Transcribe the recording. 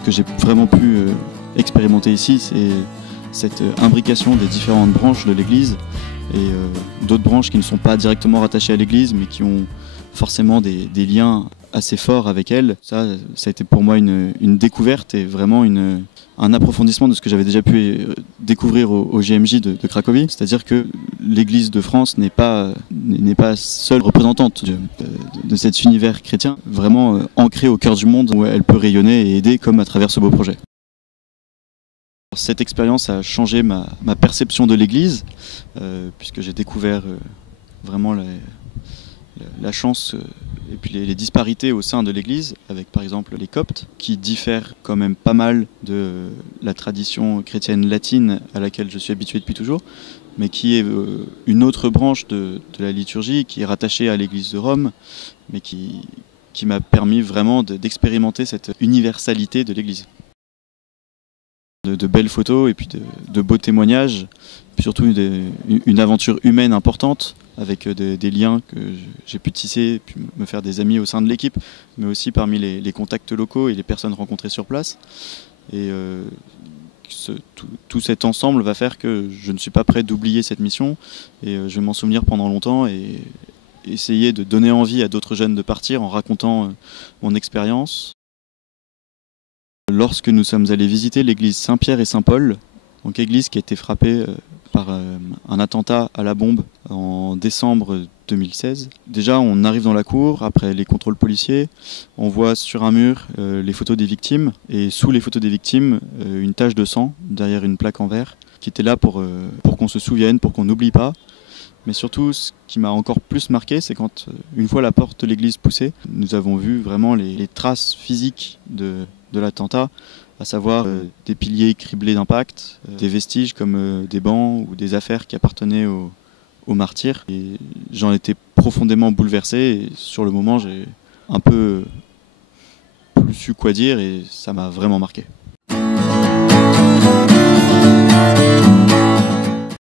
Ce que j'ai vraiment pu expérimenter ici, c'est cette imbrication des différentes branches de l'église et d'autres branches qui ne sont pas directement rattachées à l'église mais qui ont forcément des liens assez forts avec elle. Ça a été pour moi une découverte et vraiment un approfondissement de ce que j'avais déjà pu découvrir au GMJ de Cracovie. C'est-à-dire que l'Église de France n'est pas seule représentante de cet univers chrétien, vraiment ancré au cœur du monde où elle peut rayonner et aider comme à travers ce beau projet. Cette expérience a changé ma perception de l'Église, puisque j'ai découvert vraiment la chance et puis les disparités au sein de l'Église, avec par exemple les Coptes, qui diffèrent quand même pas mal de la tradition chrétienne latine à laquelle je suis habitué depuis toujours, mais qui est une autre branche de la liturgie, qui est rattachée à l'Église de Rome, mais qui m'a permis vraiment d'expérimenter cette universalité de l'Église. De belles photos et puis de beaux témoignages, puis surtout une aventure humaine importante avec des liens que j'ai pu tisser, puis me faire des amis au sein de l'équipe, mais aussi parmi les contacts locaux et les personnes rencontrées sur place. Et tout cet ensemble va faire que je ne suis pas prêt d'oublier cette mission et je vais m'en souvenir pendant longtemps et essayer de donner envie à d'autres jeunes de partir en racontant mon expérience. Lorsque nous sommes allés visiter l'église Saint-Pierre et Saint-Paul, donc église qui a été frappée par un attentat à la bombe en décembre 2016. Déjà, on arrive dans la cour, après les contrôles policiers, on voit sur un mur les photos des victimes, et sous les photos des victimes, une tache de sang derrière une plaque en verre, qui était là pour qu'on se souvienne, pour qu'on n'oublie pas. Mais surtout, ce qui m'a encore plus marqué, c'est quand, une fois la porte de l'église poussée, nous avons vu vraiment les traces physiques de l'attentat, à savoir des piliers criblés d'impact, des vestiges comme des bancs ou des affaires qui appartenaient aux martyrs. Et j'en étais profondément bouleversé et sur le moment, j'ai un peu plus su quoi dire et ça m'a vraiment marqué.